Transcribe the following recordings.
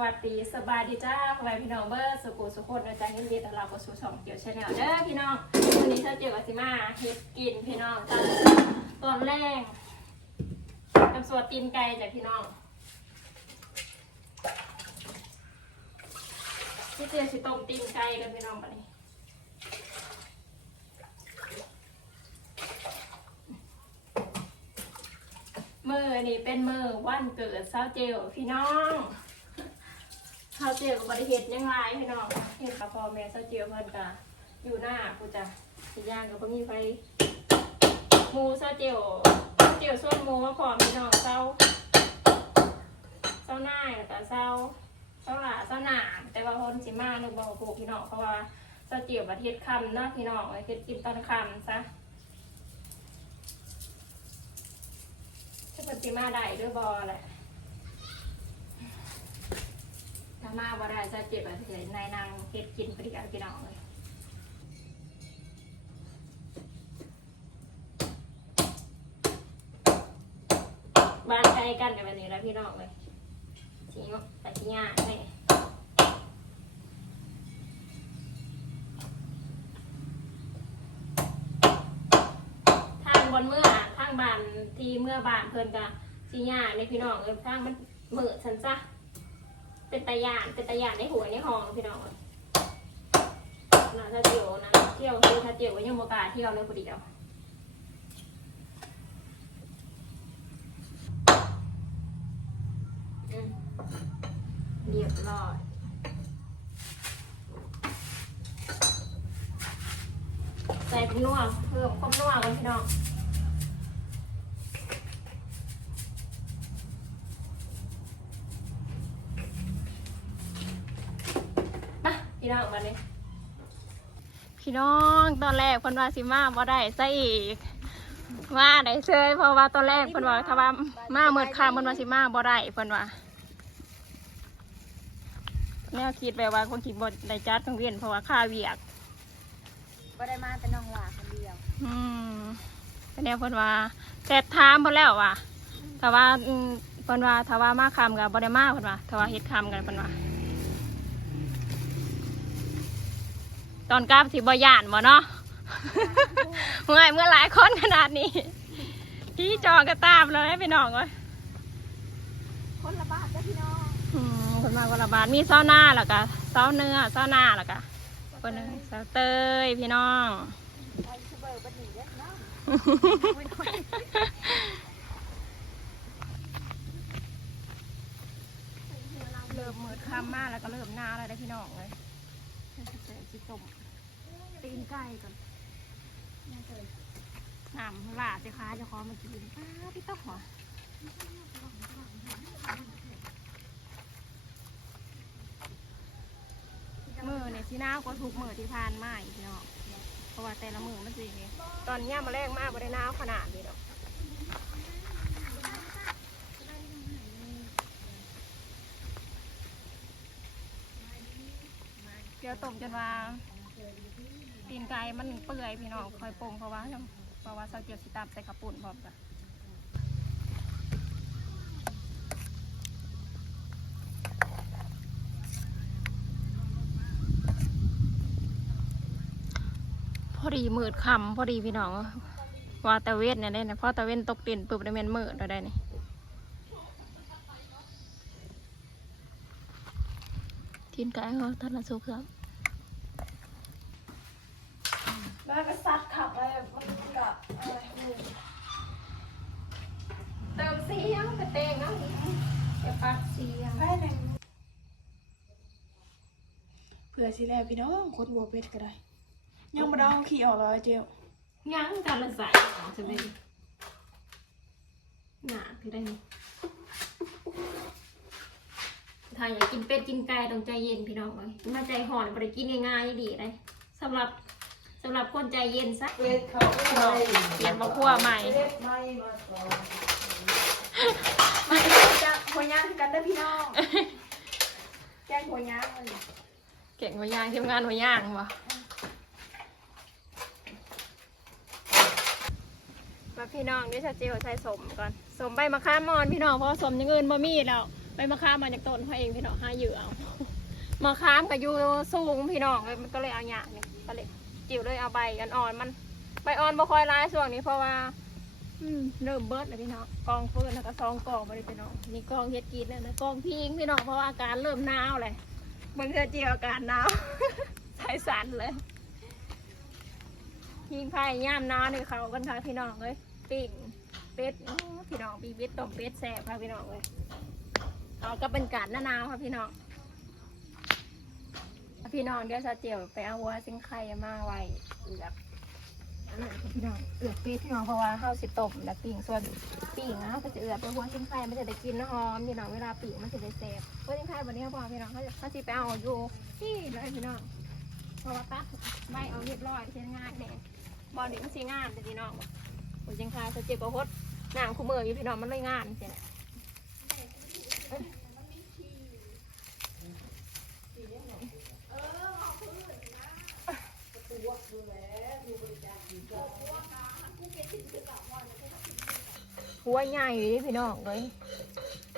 วัสดีสบายดีจ้าพ่อแม่พี่น้องเบอร์สุขุสุขคนนะจ๊ะยินดีต้อนรับเข้าสู่ช่องเกี่ยวชาแนลเด้อพี่น้องวันนี้เธอเกี่ยวกับสิมาเฮ็ดกินพี่น้องตอนแรกน้ำสวดตีนไก่จ้ะพี่น้องที่เจียวสิต้มตีนไก่กันพี่น้องบัดนี้มือนี่เป็นมือวันเกิดเศร้าเจลพี่น้อง เส้าเจลกับบริเหตุยังไงพี่น้องเห็นกับพ่อแม่เส้าเจลเพิ่นกะอยู่หน้ากูจะสิย่างกับพ่มีไฟหมูเส้าเจลเศร้าเจลส่วนหมูมาพร้อมพี่น้องเศร้าเศร้าหน้าแล้วก็เศร้าเศร้าหลาเศร้าหนาแต่ว่าคนสิมาลูกบอกผูพี่น้องเพราะว่าเส้าเจลประเทศคำเนาะพี่น้องไว้เฮ็ดกินตอนคำซะถ้าปฏิมาได้ด้วยบอแหละถ้า มาบ่ได้จะเจ็บอะไรเลยนายนางเฮ็ดกินพอดีกับพี่น้องเลยบ้านใกล้กันกับแบบนี้แล้วพี่น้องเลยชี้งแต่ชี้ยากเลยทางบนเมื่อทางบ้านที่เมื่อบ้านเพิ่นกะชี้ยากในพี่น้องเลยทางมันเหมือฉันจ้ะ เป็นตะยานเป็นตะยานในหัวในห้องพี่น้องนะถ้าเที่ยวนะเที่ยวคือถ้าเที่ยวก็ยังบ่กล้าเที่ยวเลยพอดีเดียวเรียบร้อยใส่เป็นนัวเพิ่มความนัวกันพี่น้องมาพี่น้องมาเลย พี่น้องตอนแรกเพิ่นว่าสิมาบ่ได้ซะอีกมาได้เชยเพราะว่าตอนแรกเพิ่นว่าถ้าว่ามาเมื่อค่ำเพิ่นว่าสิมาบ่ได้เพิ่นว่าแนวคิดแบบว่าคนคิดบ่ได้จัดโรงเรียนเพราะว่าค่าเวียกก็ได้มาแต่น้องหลาคนเดียวอืมเป็นแนวเพิ่นว่าแต่ถามเพิ่นแล้วว่าถ้าว่าอืมเพิ่นว่าถ้าว่ามาคำก็บ่ได้มาเพิ่นว่าถ้าว่าเฮ็ดคำกันเพิ่นว่า ตอนกลับสิบ่ย่านบ่เนาะเมื่อยเมื่อหลายคนขนาดนี้ พี่จองก็ตามเลยพี่น้องเอ้ยคนละบาทจ้ะพี่น้องอืมคนมาคนละบาทมีเส้าหน้าแล้วก็เส้าเนื้อเส้าหน้าแล้วก็คนหนึงเส้าเตยพี่น้องไอ้ชูเบอร์บันหนีเด้อเนาะเริ่มมืดค่ำมากแล้วก็เริ่มหน้าแล้วได้อพี่น้องเลยเดี๋ยวจะเจอจิต้ม ตีนไก่ก่อนน้ำลาดจะค้าจะขอมากินป้าพี่ต้องหัวมือเนี่ยที่หน้าก็ถูกมือที่พานมาอีกพี่น้องเพราะว่าแต่ละมือมันสิตอนนี้มาแรกมากบ่ได้หน้าขนาดนี้ดอกเดี๋ยวต้มจนว่า ตีนไก่มันเปื่อยพี่น้องคอยปรุงเพราะว่าเพราะว่าเสาเจียวสิตามใส่ข้าวปุ่นพร้อมกันพอดีมืดคำพอดีพี่น้องว่าตะเวนเนี่ยได้นะเพราะตะเวนตกดินปุ๊บได้เมนมืดแล้วได้นี่ตีนไก่เขาทันละสุกครับ แล้วก็ซัดขับอะไรมันก็อะไรมือเติมเสียงกระเตงเนาะอย่าปักเสียงไปหนึ่งเผื่อสิแล้วพี่น้องคนบัวเป็ดก็ได้ยังมาดองขี่ออกแล้วเจียวยังการละใส่จะเป็นหนาคือได้นี่ถ้าอยากกินเป็ดกินไก่ต้องใจเย็นพี่น้องเลยมาใจห่อนไปกินง่ายๆดีเลยสำหรับ สำหรับคนใจเย็นซะเป็ดเขาพี่น้องเปลี่ยนมาคั่วใหม่เป็ดไม่มาก่อนมาจะหัวย่างกันได้อพี่น้องแกงหัวย่างมันเก่งหัวย่างทีมงานหัวย่างบ่มาพี่น้องนี่ชาเจียวใส่สมก่อนสมใบมะขามมอนพี่น้องเพราะสมอยังอื่นบ่มีแล้วไปมะขามมาจากต้นเขาเองพี่น้องหาเหยื่อเอามะขามก็อยู่สูงพี่น้องเลยมันก็เลยเอาหยาเนี่ยก็เลย จิ๋วเลยเอาใบอ่อนๆมันใบอ่อนบ่ค่อยร้ายช่วงนี้เพราะว่าอืมเริ่มเบิดแล้วพี่น้องกองฟืนแล้วก็ซองกองมาเลยพี่น้องนี่กองเฮ็ดกินแล้วนะกองพิงพี่น้องเพราะว่าอาการเริ่มหนาวเลยบางเทื่อเจียวอาการหนาวสายสันเลยพิงไผ่ย่ามหนาวนี่เขากันค่ะพี่น้องเลยปิ้งเป็ดพี่น้องปีเป็ดต้มเป็ดแซ่บค่ะพี่น้องเลยเอาก็เป็นการหน้าหนาวค่ะพี่น้อง พี่น้องเดี๋ยวจะเจียวไปเอาวัวซิงไข่มาไว้แบบอันนั้นพี่น้องเอือปีพี่น้องเพราะว่าข้าวสิต้มแล้วปิ้งส่วนปิ้งนะก็จะเอือบไปหัวชิ้นไข่มันจะได้กินนะหอมพี่น้องเวลาปิ้งมันจะได้แซ่บหัวชิ้นไข่วันนี้พอพี่น้องเขาจะเขาจะไปเอาอยู่ที่เลยพี่น้องเพราะว่าตัดใบเอาเรียบร้อยใช้ง่ายแน่บอลนี้มันสีงามแต่พี่น้องหัวชิ้นไข่จะเจ็บกระหดน้ำคู่มืออยู่พี่น้องมันเลยงามใช่ไหัวใหญ่อยู่ดิพี่น้องเลย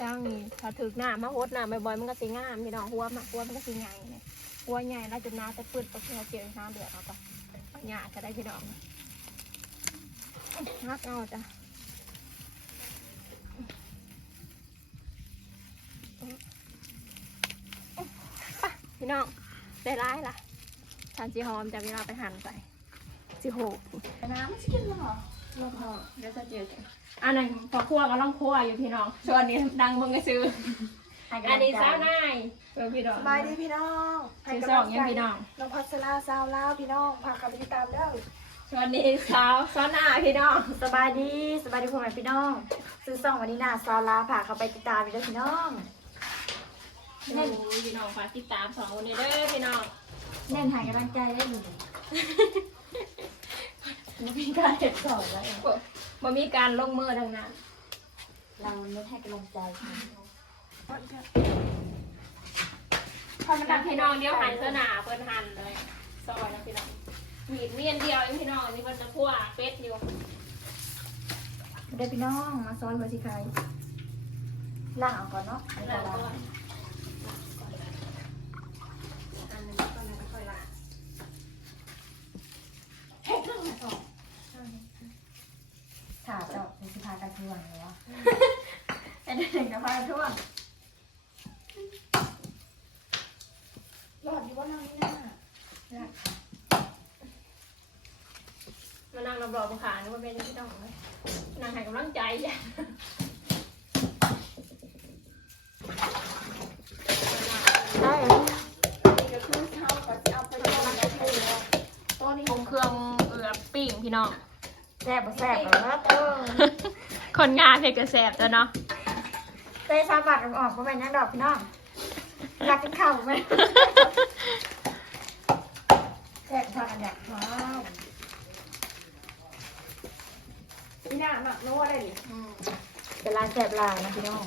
จังนี่ถ้าถึกหน้ามาหดหน้าบ่อยๆมันก็สีงามพี่น้องหัวมาหัวมันก็สีใหญ่เนี่ยหัวใหญ่แล้วจนน้าจะปืดประเพื่อเจียวน้ำเดือดเอาไปเอาหยาจะได้พี่น้องฮักเอาจ้ะพี่น้องได้ร้ายล่ะทานสีหอมจะเวลาไปหั่นใส่สีโหกน้ำมันจะกินหรอ ลงพอเดี๋ยวจะเจอกันอันนั้นพอคั่วก็ต้องคั่วอยู่พี่น้องส่วนนี้ดังเบิ่งก็ซื้ออันนี้สาวนายเออพี่น้องสบายดีพี่น้องซื้อสองยังพี่น้องน้องพัชราสาวลาวพี่น้องพากันไปติดตามเด้อส่วนนี้สาวซ้อนาพี่น้องสบายดีสบายดีพ่อแม่พี่น้อง ซื้อซองวันนี้นาสาวลาพาเขาไปติดตามเด้อพี่น้องแน่นพี่น้องฝากติดตามสองคนนี้เด้อพี่น้องแน่นหายกำลังใจได้อยู่ มีการเห็นสองแล้วบ่บ่มีการลงมือทางนั้น เราไม่ให้กำลังใจพอมันดังพี่น้องเดี๋ยวหันเสอหนาเพิ่นหันเลยซอยนะพี่น้องมีดเมียนเดียวเองพี่น้องนี่เพิ่นจะคั่วเป็ดอยู่ได้พี่น้องมาซอยหัวสิใครล่างเอาก่อนเนาะอันนั้นก่อนอันนี้ก่อนแล้วค่อยละ ถาดอกหัวสิพากันทวงเลยวะเป็นหนึ่งกับพาทวงหลอดอยู่ว่าน้องนี่น่ะมานั่งรอบๆขานี่ว่าเป็นพี่น้องเลยนั่งให้กำลังใจจ้ะได้นี่ก็คือเช้าก็จะเอาไปทำอะไรให้แล้วตัวนี้ผมเครื่องเอือบปิ้งพี่น้อง แซ่บบ่แซ่บหรอครับเออคนงานเพกระแสบจ้ะเนาะเต้ชาบัดออกมาเป็นยังดอกพี่น้องอยากกินข้าวไหมแซ่บพากันอยากว้าวพี่น้าหมักนัวได้ดิเป็นลายแซ่บลายนะพี่น้อง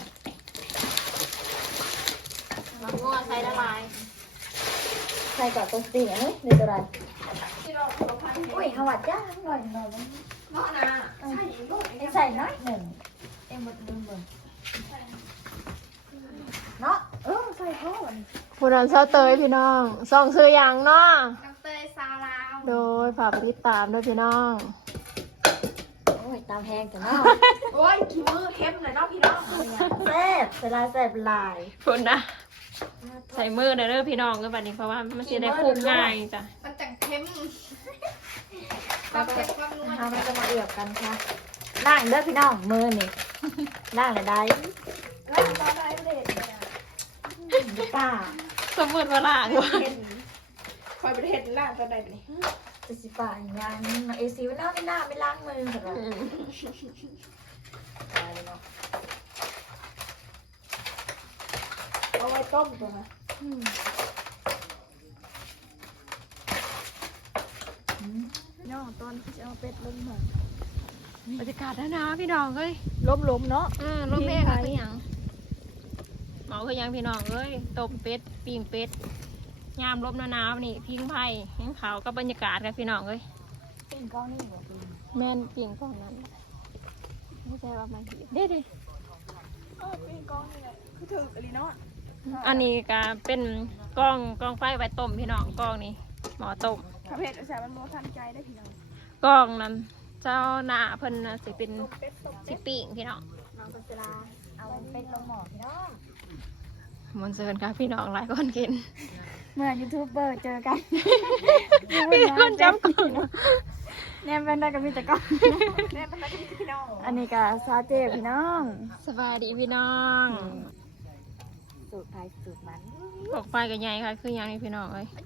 มะม่วงใส่ละลายใครก่อนตัวสี่เฮ้ยในตัวไรที่เราสุขภาพอุ้ยหวัดจ้าหน่อยหน่อย นะเนาะนะใช่ลูกเอ็งใส่น้อยหนึ่งเอ็งหมดหนึ่งหมดเนาะเออใส่พ่อวันผู้นั้นเศร้าเตยพี่น้องส่องซื้ออย่างเนาะน้ำเตยซาลาวโดยฝากไปติดตามด้วยพี่น้อง โอ้ยตามแพงแต่เนาะโอ้ยขี้มือเทปเลยเนาะพี่น้องแซ่บเวลาแซ่บลายคุณนะใส่มือเด้อพี่น้องก็แบัดนี้เพราะว่ามันสิได้คุกง่ายจ้ะมันจังเข้ม เค็มความนัวเราไม่จะมาเอือบกันค่ะล่างเด้อพี่น้องมือนี่ล่างเลยได้ล่างตาได้เลยเนี่ยดิป้าสมมติว่าล่างว่าเห็นคอยประเทศล่างตาได้ไปนี่จะสิป่าอย่างงานมาเอซีไว้หน้าไม่หน้าไม่ล้างมือเหรอตายเลยเนาะเอาไว้ต้มตัวนะ น้องตอนที่จะเอาเป็ดลงมาบรรยากาศหนาวๆพี่น้องเอ้ยล้มๆเนาะเออรถเมล์คือหยังเหมาคือหยังพี่น้องเอ้ยต้มเป็ดปิ้งเป็ดยามลมหนาวๆนี่พิงไผ่พิงเขาวกับบรรยากาศกันพี่น้องเอ้ยเป็นก้อนนี่เหรอพี่แม่นปิ้งก่อนนั้นไม่ใช่ว่ามันเด็ดดิเออปีกองนี่แหละคือถือกันลีเนาะอันนี้ก็เป็นกล้องกล้องไฟไว้ต้มพี่น้องกล้องนี้หมอต้ม ข้าเพชรอุตส่าห์มันโมทันใจได้พี่น้องกล้องนั้นเจ้าหน้าเพิ่นน่ะสิเป็นเป็ดตบสิปิ้งพี่น้องน้องกัสลาเอาเป็นลงหมอพี่น้องมันเซินค่ะพี่น้องหลายคนกินเมื่อยูทูบเบอร์เจอกันมีคนจับกล้องแนมเป็นได้กับพี่ตะก้อนแม่เป็นนักพี่น้องอันนี้ก็ซาเจพี่น้องสบายดีพี่น้องสูตรไทยสูตรมันตกไฟกับใหญ่ค่ะ คือหยังนี่พี่น้องเอ้ยเป็น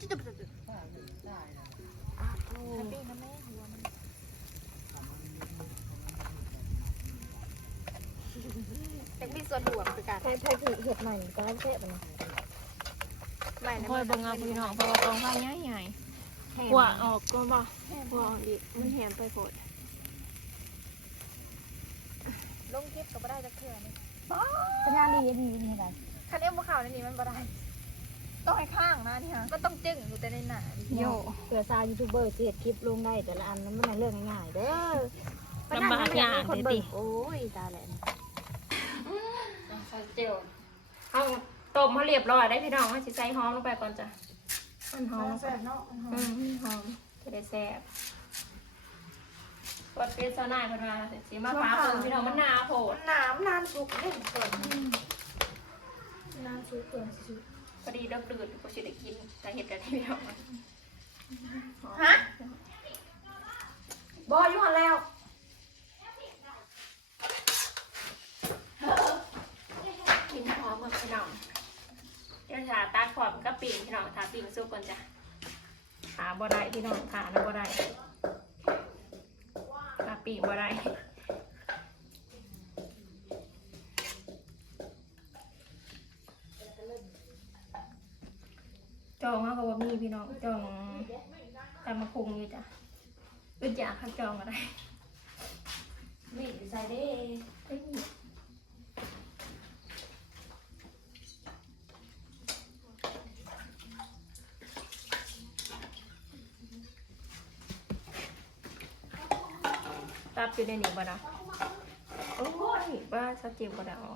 มีส่วนรวมคือกันไทยไทยคือเห็ดใหม่ก็เทศนะใหม่นะค่อยเบิ่งเอาพี่น้องเพราะว่ากองไฟใหญ่ใหญ่ๆกว่าออกก็บ่กว่าออกอีกมันแหมไปโพดลงคลิปก็ไม่ได้จะเถื่อนสัญญาณดีดีนี่กันคันเอ็มข่าวในนี้มันบ่ได้ ต้องให้ข้างนะนี่ฮะมันต้องจึ้งอยู่แต่ในหนาโยเผื่อซายูทูบเบอร์เสียคลิปลงได้แต่ละอันนั้นมันเป็นเรื่องง่ายๆเด้อลำบากยากคนเลยเบิ่ติงโอ้ยตายแล้วเจียวเอาต้มเขาเรียบร้อยได้พี่น้องเอาสิใส่หอมลงไปก่อนจ้ะมันหอมแซ่บเนาะอืมหอมจะได้แซ่บกดเป็นซาหน่ายคนมาสีมาฟ้าเพิ่งพี่น้องมันหนาโผดน้ำนานสุกเล่นก่อนนานสุกเกินสุก พอดีเลิกดื่นก็จะได้กินแต่เห็ดกันที่พี่น้องฮะบอยู่หันแล้วกินหอมกับพี่น้องเดี๋ยวจะตาขอบกับปิ่งพี่น้องทาปิ่งซุปก่อนจ้ะขาบ่ได้พี่น้องขาบ่ได้ทาปิ่งบ่ได้จองเขาก็บ่มีพี่น้องจองแต่มา คุงอยู่จ้ะอึดอยากค่ะจองอะไรนี่ใส่ได้เอ้ยตับอยู่ในนี้บ่นะโอ้ยบ้าสจิบบ่ได้เอา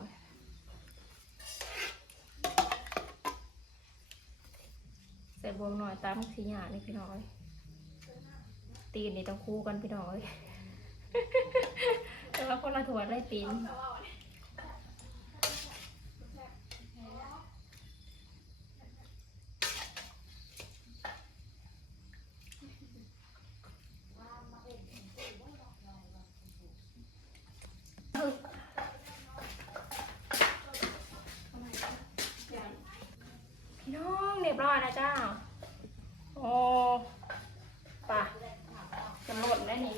ใส่บวงหน่อยตามสีหยานี่พี่น้อย ตีนนี่ต้องคู่กันพี่น้อยแต่ว่าคนละถั่วได้ตีน พี่น้องเรียบร้อยแล้วจ้า โอ้ป่ะจะหล่นแล้วนี่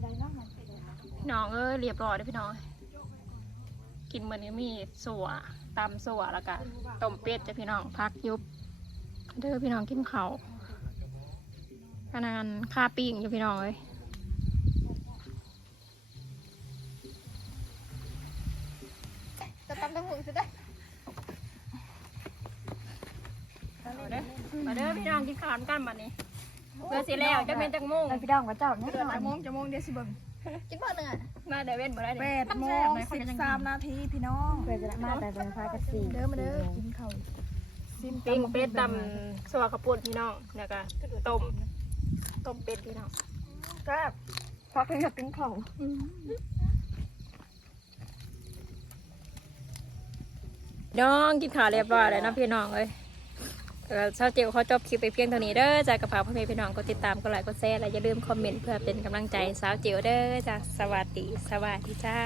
ได้บ้างไหม พี่น้ องเอ้ยเรียบร้อยแล้วพี่น้อง กินเหมือนนี้มีสัวตำสัวแล้วก็ต้มเป็ดจ้ะพี่น้องพักยุบ เด้อพี่น้องกินเขาวขนาดค่าปิ้งอยู่พี่น้องเอ้ยจะตำตั้งหุ่นจะได้มาเด้อมาเด้อพี่น้องกินข้าวน้ำกันบัดนี้เพื่อสิแล้วจะเป็นจังโมง แล้วพี่ดองก็เจ้าเนี่ยเดือน จะโมงจะโมงเดียวสิเบิ่ง กินเพื่อเนื้อมาเดเว้นบ่ได้แปเด้ดโมงสิบสามนาทีพี่น้องเพื่อจะมาแต่เป็นฟ้ากระสีเด้อมาเด้อกินข้าวซิมปิ้งเป็ดตำสัวกระปุนพี่น้องแล้วก็ต้มต้มเป็ดพี่น้องแซ่บพักเพิ่งจะกินข้าวน้องกินข้าวเรียบร้อยแล้วเนาะพี่น้องเอ้ย เออเช้าเจียวเขาจบคลิปไปเพียงเท่านี้เด้อจ้ากระเพาพ่อแม่พี่น้องก็ติดตามก็ไลค์ก็แชร์และอย่าลืมคอมเมนต์เพื่อเป็นกำลังใจสาวเจียวเด้อจ้าสวัสดีสวัสดีจ้า